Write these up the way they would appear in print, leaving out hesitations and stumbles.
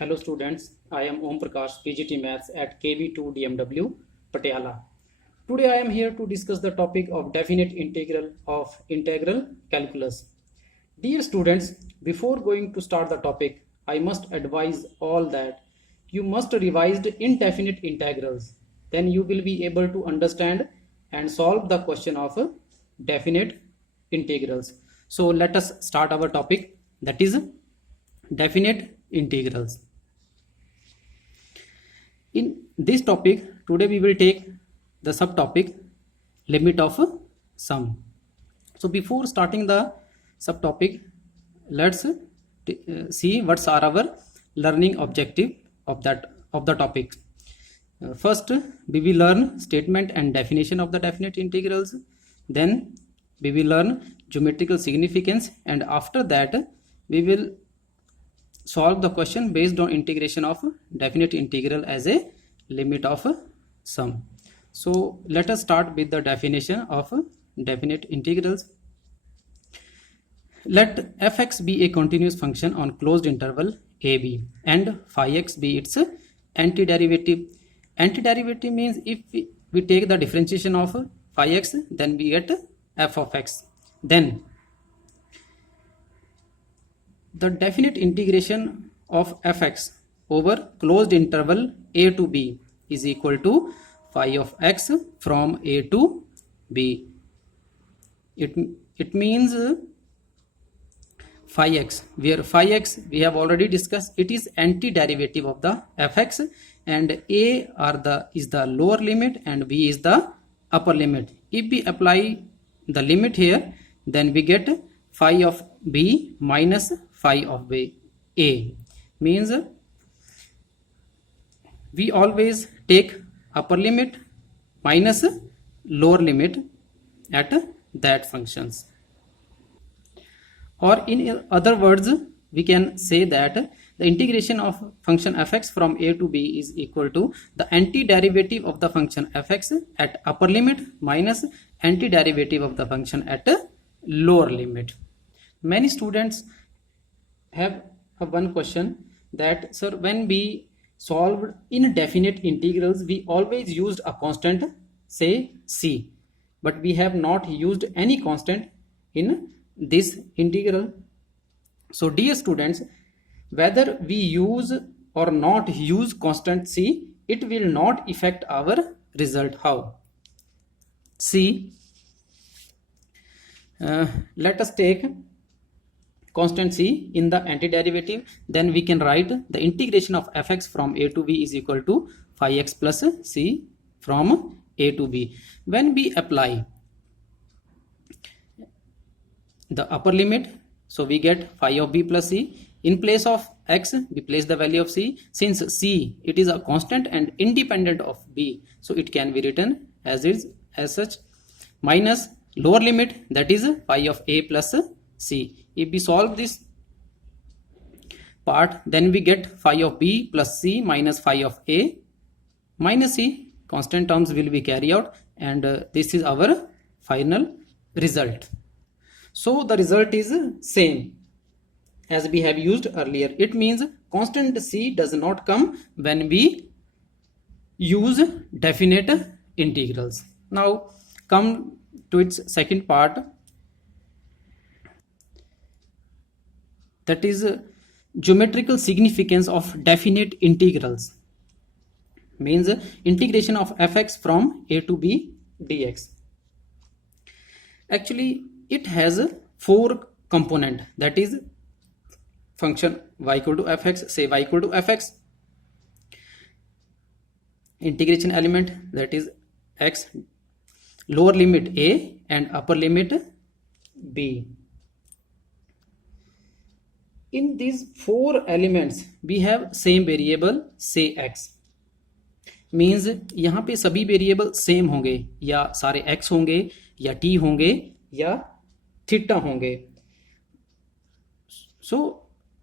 Hello students, I am Om Prakash, PGT Maths at KV2 DMW, Patiala. Today I am here to discuss the topic of definite integral of integral calculus. Dear students, before going to start the topic, I must advise all that you must revise the indefinite integrals. Then you will be able to understand and solve the question of definite integrals. So let us start our topic, that is definite integrals. In this topic, today we will take the subtopic limit of sum. So before starting the subtopic, let's see what's are our learning objective of the topic. First, we will learn statement and definition of the definite integrals. Then we will learn geometrical significance, and after that we will solve the question based on integration of definite integral as a limit of sum. So let us start with the definition of definite integrals. Let fx be a continuous function on closed interval ab and phi x be its antiderivative. Antiderivative means if we take the differentiation of phi x, then we get f of x. Then the definite integration of fx over closed interval a to b is equal to phi of x from a to b. It means phi x, where phi x we have already discussed, it is antiderivative of the fx, and a is the lower limit and b is the upper limit. If we apply the limit here, then we get phi of b minus phi of a. Means we always take upper limit minus lower limit at that functions. Or in other words, we can say that the integration of function fx from a to b is equal to the antiderivative of the function fx at upper limit minus antiderivative of the function at lower limit. Many students have one question that, sir, when we solved indefinite integrals, we always used a constant, say c, but we have not used any constant in this integral. So dear students, whether we use or not use constant c, it will not affect our result. How? See, let us take constant c in the antiderivative, then we can write the integration of fx from a to b is equal to phi x plus c from a to b. When we apply the upper limit, so we get phi of b plus c. In place of x, we place the value of c. Since c, it is a constant and independent of b, so it can be written as such, minus lower limit, that is phi of a plus c. If we solve this part, then we get phi of b plus c minus phi of a minus c. Constant terms will be carried out, and this is our final result. So the result is same as we have used earlier. It means constant c does not come when we use definite integrals. Now come to its second part, that is geometrical significance of definite integrals. Means integration of fx from a to b dx. Actually it has 4 component, that is function y equal to fx, say y equal to fx, integration element, that is x, lower limit a and upper limit b. In these 4 elements we have same variable, say x. Means यहाँ पे सभी variable same होंगे, या सारे x होंगे या t होंगे या थीटा होंगे. So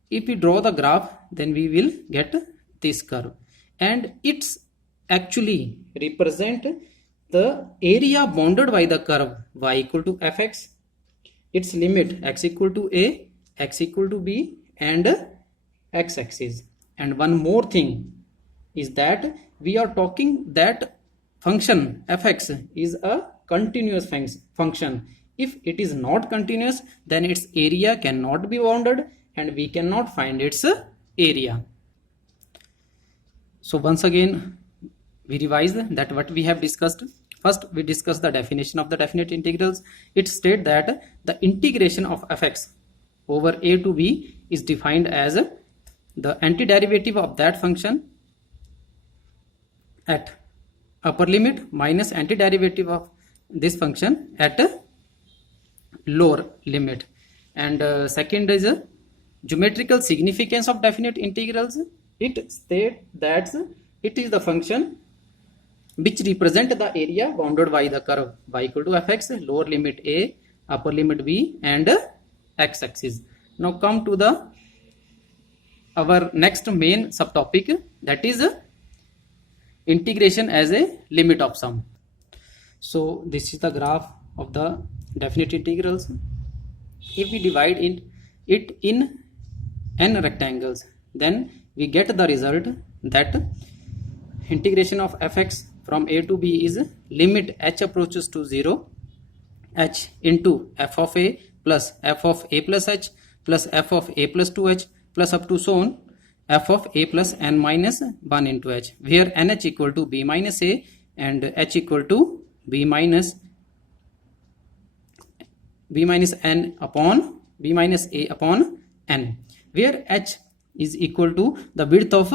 if we draw the graph, then we will get this curve, and it's actually represent the area bounded by the curve y equal to fx, its limit x equal to a, x equal to b, and x axis. And one more thing is that we are talking that function fx is a continuous function. If it is not continuous, then its area cannot be bounded and we cannot find its area. So once again, we revise that what we have discussed. First, we discussed the definition of the definite integrals. It states that the integration of fx over a to b is defined as the antiderivative of that function at upper limit minus antiderivative of this function at lower limit. And second is geometrical significance of definite integrals. It states that it is the function which represent the area bounded by the curve y equal to fx, lower limit a, upper limit b, and x-axis. Now come to the our next main subtopic, that is integration as a limit of sum. So this is the graph of the definite integrals. If we divide it in n rectangles, then we get the result that integration of fx from a to b is limit h approaches to 0, h into f of a plus f of a plus h plus f of a plus 2h plus up to so on f of a plus n minus 1 into h, where nh equal to b minus a and h equal to b minus n upon b minus a upon n, where h is equal to the width of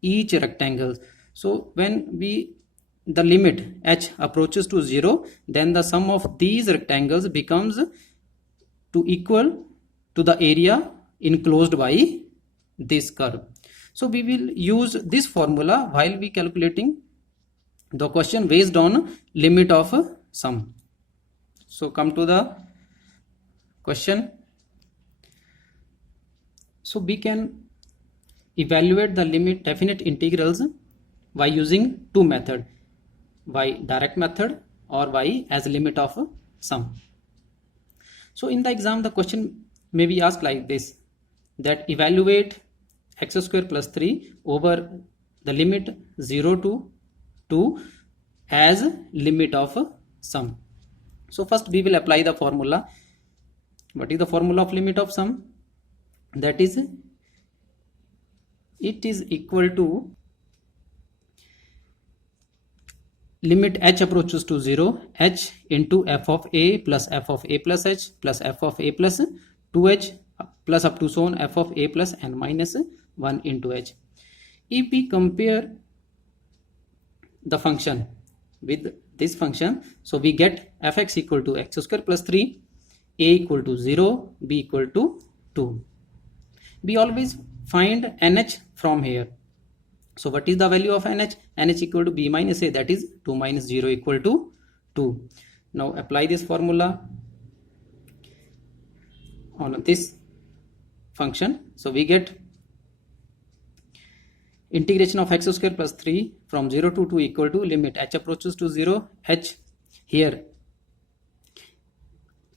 each rectangle. So when the limit h approaches to 0, then the sum of these rectangles becomes to equal to the area enclosed by this curve. So we will use this formula while we calculating the question based on limit of sum. So come to the question. So we can evaluate the limit definite integrals by using two methods, by direct method or by as limit of sum. So in the exam, the question may be asked like this, that evaluate x square plus 3 over the limit 0 to 2 as limit of sum. So first we will apply the formula. What is the formula of limit of sum? That is, it is equal to limit h approaches to 0, h into f of a plus f of a plus h plus f of a plus 2h plus up to so on f of a plus n minus 1 into h. If we compare the function with this function, so we get fx equal to x square plus 3, a equal to 0, b equal to 2. We always find nh from here. So what is the value of nh? Nh equal to b minus a, that is 2 minus 0 equal to 2. Now apply this formula on this function. So we get integration of x square plus 3 from 0 to 2 equal to limit h approaches to 0, h here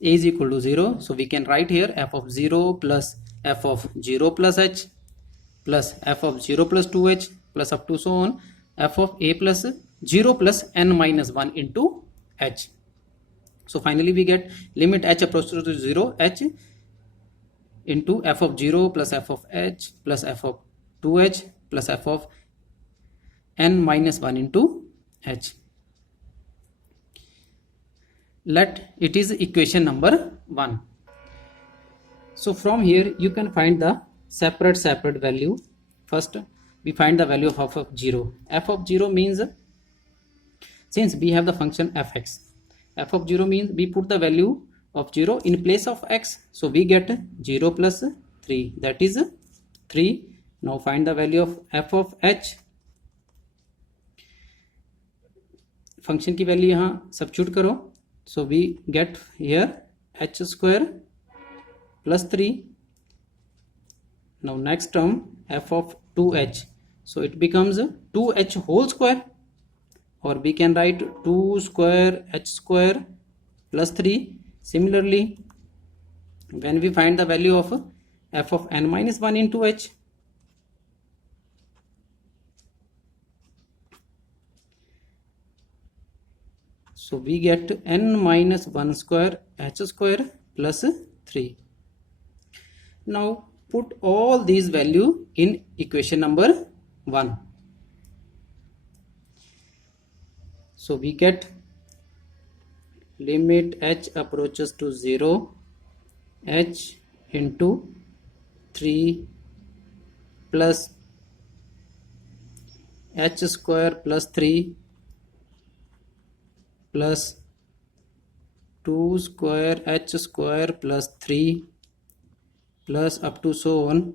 a is equal to 0. So we can write here f of 0 plus f of 0 plus h plus f of 0 plus 2h plus up to so on f of a plus 0 plus n minus 1 into h. So finally we get limit h approaches to 0, h into f of 0 plus f of h plus f of 2h plus f of n minus 1 into h. Let it is equation number 1. So from here you can find the separate value. First we find the value of f of 0. F of 0 means, since we have the function fx, f of 0 means we put the value of 0 in place of x. So we get 0 plus 3, that is 3. Now find the value of f of h. Function की value यहाँ substitute करो. So we get here h square plus 3. Now next term f of 2h. So it becomes 2h whole square, or we can write 2 square h square plus 3. Similarly, when we find the value of f of n minus 1 into h, So we get n minus 1 square h square plus 3. Now put all these value in equation number 1. So we get limit h approaches to 0, h into 3 plus h square plus 3 plus 2 square h square plus 3 plus up to so on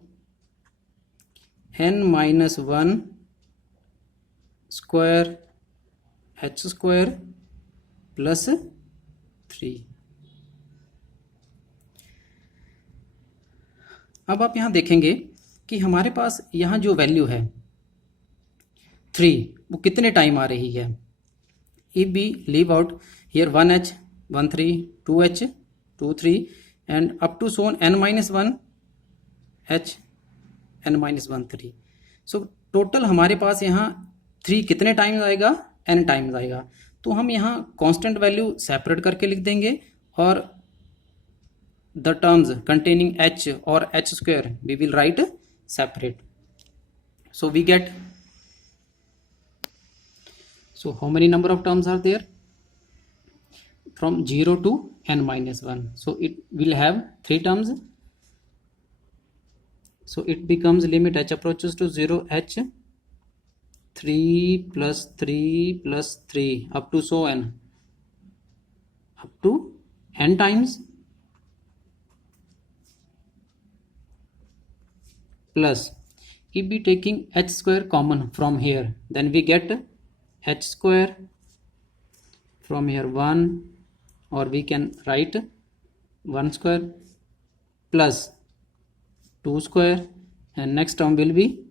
n minus 1 square h square plus 3. अब आप यहाँ देखेंगे कि हमारे पास यहाँ जो value है 3 वो कितने टाइम आ रही है. If we leave out here 1h 1 3 2h 2 3 and up to so on n minus 1 h n minus 1 3. So total हमारे पास यहाँ 3 कितने टाइम्स आएगा, n टाइम्स आएगा. तो हम यहाँ कांस्टेंट वैल्यू सेपरेट करके लिख देंगे और the terms containing h or h square we will write separate. So we get, so how many number of terms are there? From 0 to n minus 1. So it will have 3 terms. So it becomes limit h approaches to 0, h 3 plus 3 plus 3 up to so n, up to n times, plus if we taking h square common from here, then we get h square from here 1, or we can write 1 square plus 2 square, and next term will be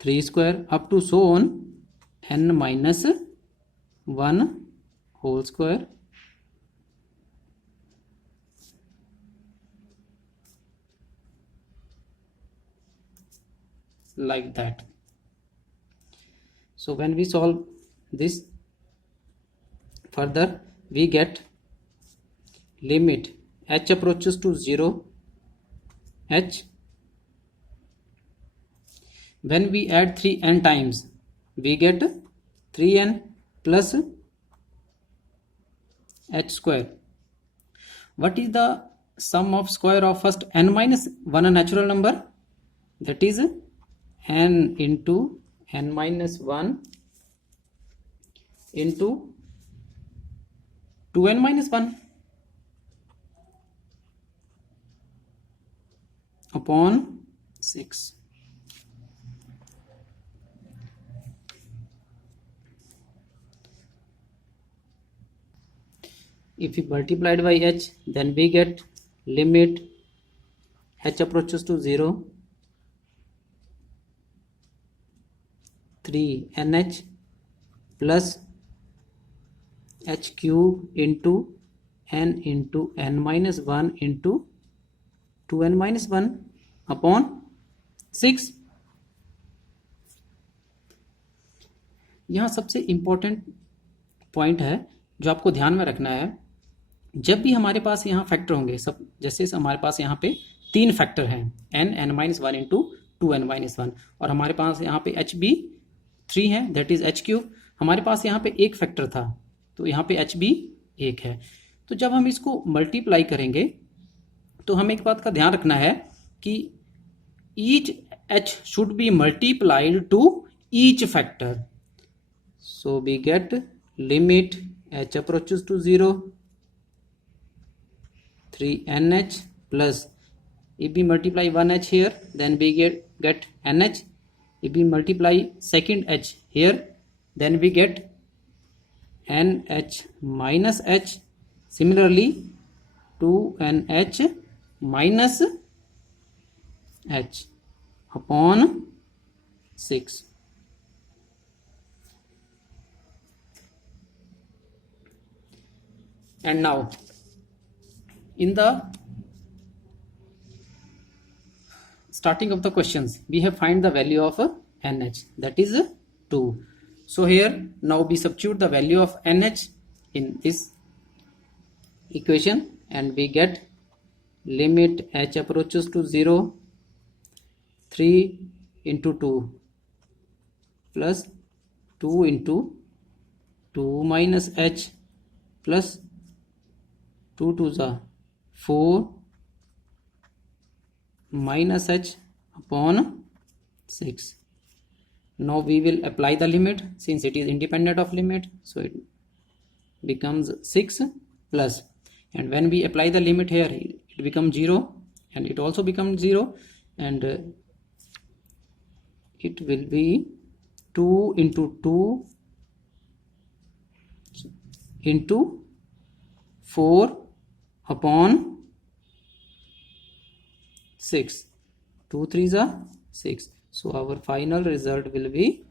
3 square up to so on n minus 1 whole square like that. So when we solve this further, we get limit h approaches to 0, h, when we add 3n times we get 3n plus h square. What is the sum of square of first n minus 1 a natural number? That is n into n minus 1 into 2n minus 1 upon 6. If we multiplied by h, then we get limit h approaches to 0, 3nh plus h cube into n minus 1 into 2n minus 1 upon 6. यहाँ सबसे important point है जो आपको ध्यान में रखना है, जब भी हमारे पास यहाँ फैक्टर होंगे, सब जैसे हमारे पास यहाँ पे 3 फैक्टर हैं, n minus 1 into 2n minus 1, और हमारे पास यहाँ पे h भी 3 है, दैट इज h क्यूब. हमारे पास यहाँ पे एक फैक्टर था तो यहाँ पे h भी 1 है. तो जब हम इसको मल्टीप्लाई करेंगे तो हमें एक बात का ध्यान रखना है कि each h should be multiplied to each factor. So we get limit h approaches to 0, 3nh plus, if we multiply 1h here, then we get nh. If we multiply second h here, then we get nh minus h. Similarly 2nh minus h upon 6. And now in the starting of the questions we have find the value of nh, that is 2. So here now we substitute the value of nh in this equation, and we get limit h approaches to 0, 3 into 2 plus 2 into 2 minus h plus 2 to the 4 minus h upon 6. Now we will apply the limit since it is independent of limit, so it becomes 6 plus, and when we apply the limit here it becomes 0 and it also becomes 0, and it will be 2 into 2 into 4 upon 6. 2 3s are 6. So our final result will be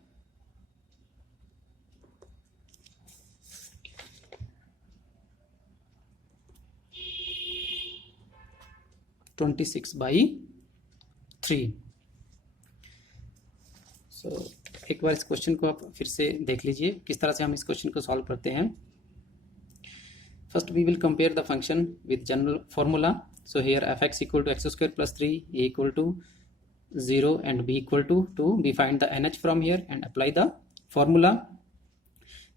26/3. सो एक बार इस question को आप फिर से देख लीजिए किस तरह से हम इस क्वेश्चन को सॉल्व करते हैं. First we will compare the function with general formula. So here fx equal to x square plus 3, a equal to 0 and b equal to 2. We find the nh from here and apply the formula.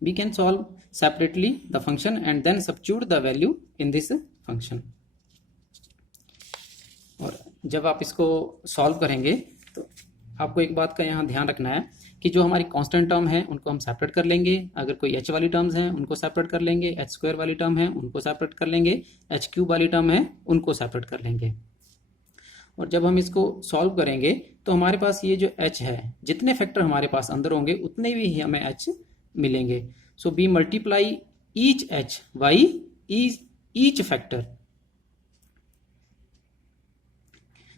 We can solve separately the function and then substitute the value in this function. और जब आप इसको solve करेंगे तो आपको एक बात का यहाँ ध्यान रखना है कि जो हमारी कांस्टेंट टर्म है उनको हम सेपरेट कर लेंगे. अगर कोई h वाली टर्म्स हैं उनको सेपरेट कर लेंगे, h स्क्वायर वाली टर्म है उनको सेपरेट कर लेंगे, h क्यूब वाली टर्म है उनको सेपरेट कर लेंगे. और जब हम इसको सॉल्व करेंगे तो हमारे पास ये जो h है जितने फैक्टर हमारे पास अंदर होंगे उतने भी हमें h मिलेंगे. So we multiply each h by each factor.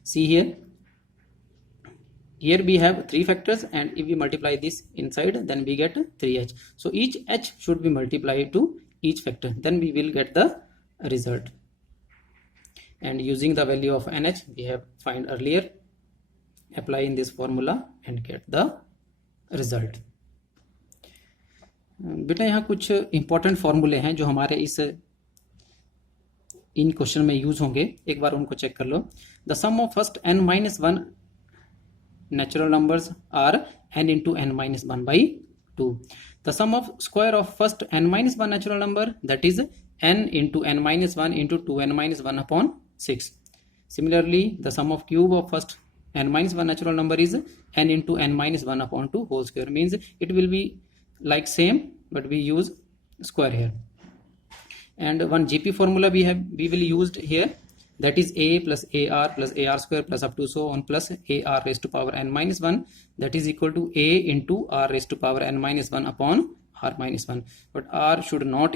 See here we have 3 factors, and if we multiply this inside then we get 3h. So each h should be multiplied to each factor, then we will get the result. And using the value of nh we have find earlier, apply in this formula and get the result. बेटा यहाँ कुछ important फॉर्मूले हैं जो हमारे इन question में use होंगे, एक बार उनको चेक कर लो. The sum of first n minus 1 natural numbers are n into n minus 1 by 2. The sum of square of first n minus 1 natural number, that is n into n minus 1 into 2n minus 1 upon 6. Similarly, the sum of cube of first n minus 1 natural number is n into n minus 1 upon 2 whole square. Means it will be like same, but we use square here. And one GP formula we will used here, that is a plus ar plus ar square plus up to so on plus ar raised to power n minus 1, that is equal to a into r raised to power n minus 1 upon r minus 1. But r should not